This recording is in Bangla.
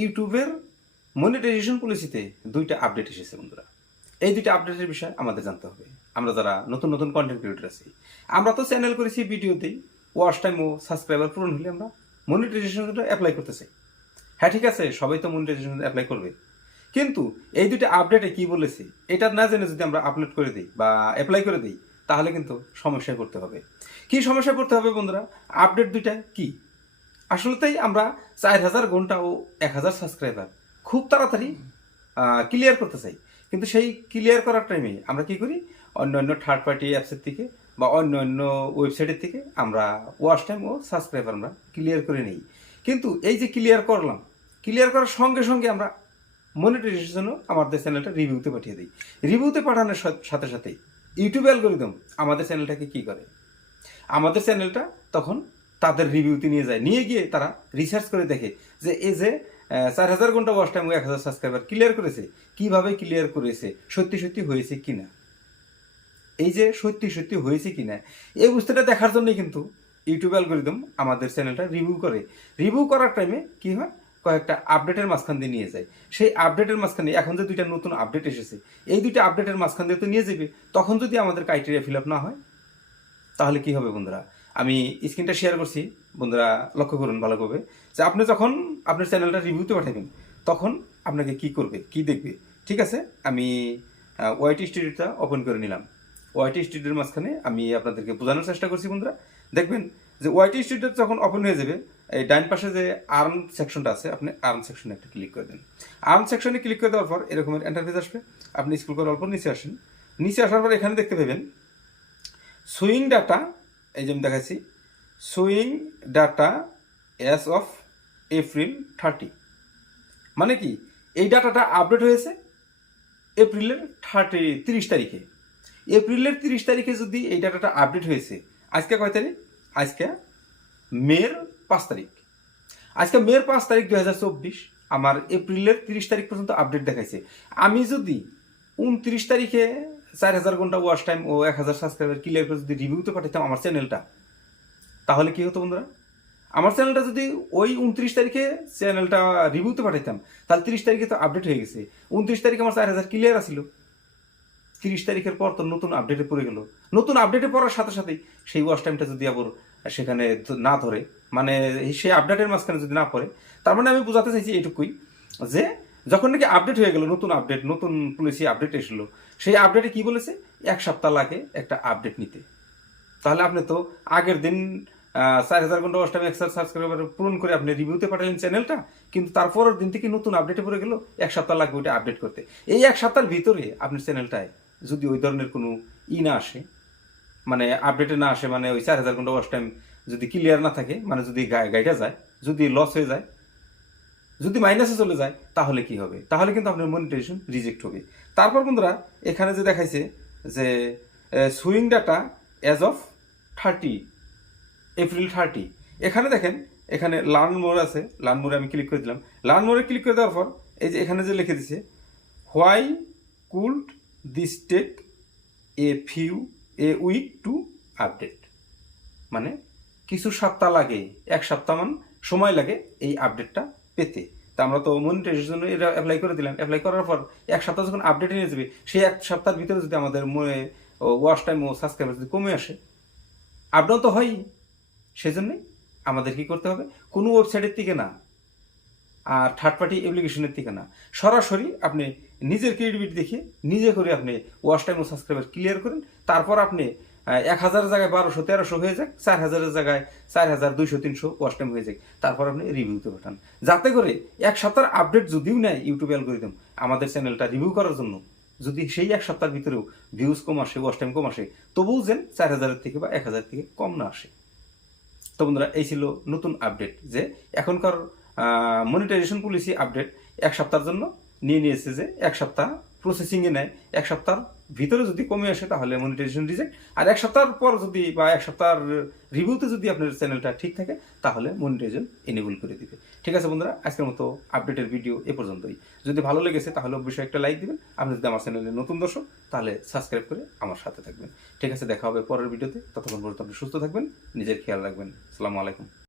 ইউটিউবের মনিটাইজেশন পলিসিতে দুইটা আপডেট এসেছে বন্ধুরা। এই দুইটা আপডেটের বিষয়ে আমাদের জানতে হবে। আমরা যারা নতুন নতুন কন্টেন্ট ক্রিয়েটর আছি, আমরা তো চ্যানেল করেছি ভিডিওতেই ওয়াশ টাইম ও সাবস্ক্রাইবার পূরণ হলে আমরা মনিটাইজেশনটা অ্যাপ্লাই করতে চাই। হ্যাঁ ঠিক আছে, সবাই তো মনিটাইজেশন অ্যাপ্লাই করবে। কিন্তু এই দুইটা আপডেটে কি বলেছে, এটা না জেনে যদি আমরা আপলোড করে দিই বা অ্যাপ্লাই করে দিই, তাহলে কিন্তু সমস্যায় পড়তে হবে। কি সমস্যায় পড়তে হবে বন্ধুরা? আপডেট দুইটা কি? আসলেতেই আমরা চার হাজার ঘণ্টা ও এক হাজার সাবস্ক্রাইবার খুব তাড়াতাড়ি ক্লিয়ার করতে চাই। কিন্তু সেই ক্লিয়ার করার টাইমে আমরা কি করি? অন্য অন্য থার্ড পার্টি অ্যাপসের থেকে বা অন্য অন্য ওয়েবসাইটের থেকে আমরা ওয়াচ টাইম ও সাবস্ক্রাইবার আমরা ক্লিয়ার করে নিই। কিন্তু এই যে ক্লিয়ার করলাম ক্লিয়ার করার সঙ্গে সঙ্গে আমরা মনিটাইজেশনের জন্য আমাদের চ্যানেলটা রিভিউতে পাঠিয়ে দিই। রিভিউতে পাঠানোর সাথে সাথেই ইউটিউব অ্যালগোরিদম আমাদের চ্যানেলটাকে কি করে? আমাদের চ্যানেলটা তখন তাদের রিভিউতে নিয়ে যায়। নিয়ে গিয়ে তারা রিসার্চ করে দেখে যে এই যে চার হাজার ঘণ্টা ওয়াচ টাইম এক হাজার সাবস্ক্রাইবার ক্লিয়ার করেছে, কীভাবে ক্লিয়ার করেছে, সত্যি সত্যি হয়েছে কিনা? এই যে সত্যি সত্যি হয়েছে কিনা? এই বস্তুটা দেখার জন্যই কিন্তু ইউটিউব অ্যালগোরিদম আমাদের চ্যানেলটা রিভিউ করে। রিভিউ করার টাইমে কি হয়? কয়েকটা আপডেটের মাঝখান দিয়ে নিয়ে যায়। সেই আপডেটের মাঝখানে এখন যে দুইটা নতুন আপডেট এসেছে, এই দুইটা আপডেটের মাঝখান দিয়ে তো নিয়ে যাবে। তখন যদি আমাদের ক্রাইটেরিয়া ফিল আপ না হয়, তাহলে কি হবে বন্ধুরা? আমি স্ক্রিনটা শেয়ার করছি, বন্ধুরা লক্ষ্য করুন ভালো ভালোভাবে যে আপনি যখন আপনার চ্যানেলটা রিভিউতে পাঠাবেন, তখন আপনাকে কি করবে, কি দেখবে? ঠিক আছে? আমি ওয়াইটি স্টুডিওটা ওপেন করে নিলাম। ওয়াইটি স্টুডিওর মাঝখানে আমি আপনাদেরকে বোঝানোর চেষ্টা করছি, বন্ধুরা। দেখবেন যে ওয়াইটি স্টুডিও যখন ওপেন হয়ে যাবে, এই ডাইন পাশে যে আর্ন সেকশনটা আছে, আপনি আর্ন সেকশনে একটা ক্লিক করে দেন। আর্ন সেকশনে ক্লিক করে দেওয়ার পর এরকমের এন্টারফেস আসবে। আপনি স্কুল করার পর নিচে আসেন। নিচে আসার পর এখানে দেখতে পাবেন সুইং ডাটা এই যে দেখাচ্ছি swing data as of April thirty মানে কি? এই ডাটাটা আপডেট হয়েছে এপ্রিলের থার্টি তিরিশ তারিখে। এপ্রিলের তিরিশ তারিখে যদি এই ডাটাটা আপডেট হয়েছে, আজকে কয় তারিখ? আজকে মের পাঁচ তারিখ। আজকে মের পাঁচ তারিখ দুই হাজার চব্বিশ। আমার এপ্রিলের তিরিশ তারিখ পর্যন্ত আপডেট দেখাইছে। আমি যদি উনত্রিশ তারিখে চার হাজার ঘণ্টা ওয়াচ টাইম ও এক হাজার সাবস্ক্রাইবার ক্লিয়ার করে যদি রিভিউতে পাঠাতাম আমার চ্যানেলটা তাহলে কি হতো বন্ধুরা? আমার চ্যানেলটা যদি ওই উনত্রিশ তারিখে চ্যানেলটা রিভিউতে পাঠাইতাম, তাহলে তিরিশ তারিখে তো আপডেট হয়ে গেছে। উনত্রিশ তারিখে আমার চার হাজার ক্লিয়ার আসিল তিরিশ তারিখের পর তো নতুন আপডেটে পড়ে গেল। নতুন আপডেটে পড়ার সাথে সাথেই সেই ওয়াচ টাইমটা যদি আবার সেখানে না ধরে মানে সেই আপডেটের মাঝখানে যদি না পড়ে, তার মানে আমি বোঝাতে চাইছি এটুকুই যে যখন নাকি আপডেট হয়ে গেল, নতুন আপডেট নতুন পলিসি আপডেট এসলো, সেই আপডেটে কি বলেছে? এক সপ্তাহ লাগে একটা আপডেট নিতে। তাহলে আপনি তো আগের দিন চার হাজার ঘণ্টা টাইম এক্সার সাবস্ক্রাইবার পূরণ করে আপনি রিভিউতে পাঠালেন চ্যানেলটা কিন্তু তারপরের দিন থেকে নতুন আপডেটে পড়ে গেল, এক সপ্তাহ লাগবে ওইটা আপডেট করতে। এই এক সপ্তাহের ভিতরে আপনার চ্যানেলটায় যদি ওই ধরনের কোনো ই না আসে মানে আপডেটে না আসে মানে ওই চার হাজার ঘণ্টা ওয়াচ টাইম যদি ক্লিয়ার না থাকে মানে যদি গা- গাইডা যায়, যদি লস হয়ে যায় যদি মাইনাসে চলে যায়, তাহলে কি হবে? তাহলে কিন্তু আপনার মনিটাইজেশন রিজেক্ট হবে। তারপর বন্ধুরা, এখানে যে দেখাইছে যে swing data as of thirty April thirty এখানে দেখেন, এখানে লার্ন মোর আছে। লার্ন মোড়ে আমি ক্লিক করে দিলাম। লার্ন মোড়ে ক্লিক করে দেওয়ার পর, এই যে এখানে যে লিখে দিছে why could this take a few a week to update মানে কিছু সপ্তাহ লাগে, এক সপ্তাহ মান সময় লাগে এই আপডেটটা পেতে। তা আমরা তো মনিটাইজের জন্য এটা অ্যাপ্লাই করে দিলাম। অ্যাপ্লাই করার পর এক সপ্তাহ যখন আপডেট নিয়ে যাবে, সেই এক সপ্তাহের ভিতরে যদি আমাদের মনে ওয়াশ টাইম ও সাবস্ক্রাইবার যদি কমে আসে আপডাউন তো হয়ই। সেজন্যই আমাদের কি করতে হবে? কোনো ওয়েবসাইটের থেকে না, আর থার্ড পার্টি অ্যাপ্লিকেশনের থেকে না। সরাসরি আপনি নিজের ক্রেডিবিলিটি দেখে নিজে করে আপনি ওয়াশ টাইম ও সাবস্ক্রাইবার ক্লিয়ার করেন। তারপর আপনি এক হাজারের জায়গায় বারোশো, তেরোশো হয়ে যাক, চার হাজারের জায়গায় চার হাজার, দুইশো, তিনশো, ওয়াশ টাইম হয়ে যাক। তারপর আপনি রিভিউতে পাঠান। যাতে করে এক সপ্তাহের আপডেট যদিও নেয় ইউটিউব অ্যালগোরিদম আমাদের চ্যানেলটা রিভিউ করার জন্য, যদি সেই এক সপ্তাহের ভিতরেও ভিউজ কম আসে ওয়াশ টাইম কম আসে, তবুও যেন চার হাজারের থেকে বা এক হাজার থেকে কম না আসে। তো বন্ধুরা, এই ছিল নতুন আপডেট যে এখনকার মনিটাইজেশন পলিসি আপডেট এক সপ্তাহের জন্য নিয়ে নিয়েছে যে এক সপ্তাহ প্রসেসিংয়ে নেয়, এক সপ্তাহ ভিতরে যদি কমে আসে তাহলে মনিটাইজেশন রিজেক্ট আর এক সপ্তাহের পর যদি বা এক সপ্তাহের রিভিউতে যদি আপনার চ্যানেলটা ঠিক থাকে, তাহলে মনিটাইজেশন এনেবল করে দিবে। ঠিক আছে বন্ধুরা, আজকের মতো আপডেটের ভিডিও এ পর্যন্তই। যদি ভালো লেগেছে তাহলে অবশ্যই একটা লাইক দিবেন। আপনি যদি আমার চ্যানেলে নতুন দর্শক, তাহলে সাবস্ক্রাইব করে আমার সাথে থাকবেন। ঠিক আছে, দেখা হবে পরের ভিডিওতে ততক্ষণ পর্যন্ত আপনি সুস্থ থাকবেন, নিজের খেয়াল রাখবেন। আসসালামু আলাইকুম।